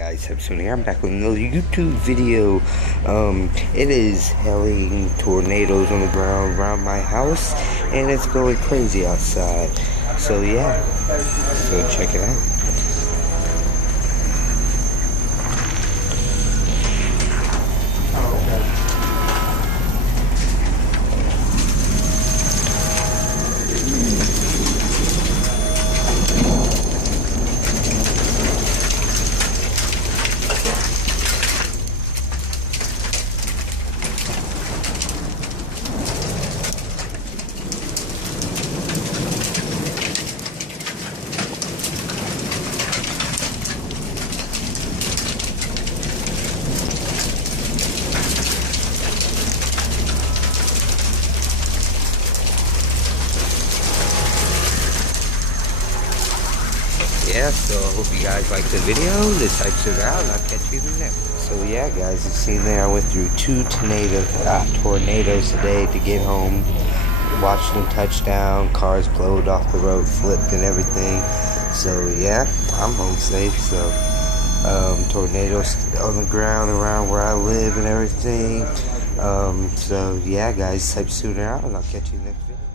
Guys, Subsonic here. I'm back with another YouTube video. It is hailing tornadoes on the ground around my house, and it's going crazy outside. So yeah, so check it out. Yeah, so I hope you guys liked the video. This types it out, and I'll catch you in the next. So yeah, guys, you've seen there, I went through two tornadoes today to get home. Watched them touch down, cars blowed off the road, flipped and everything. So yeah, I'm home safe. So tornadoes on the ground around where I live and everything. So yeah, guys, type soon out, and I'll catch you in the next video.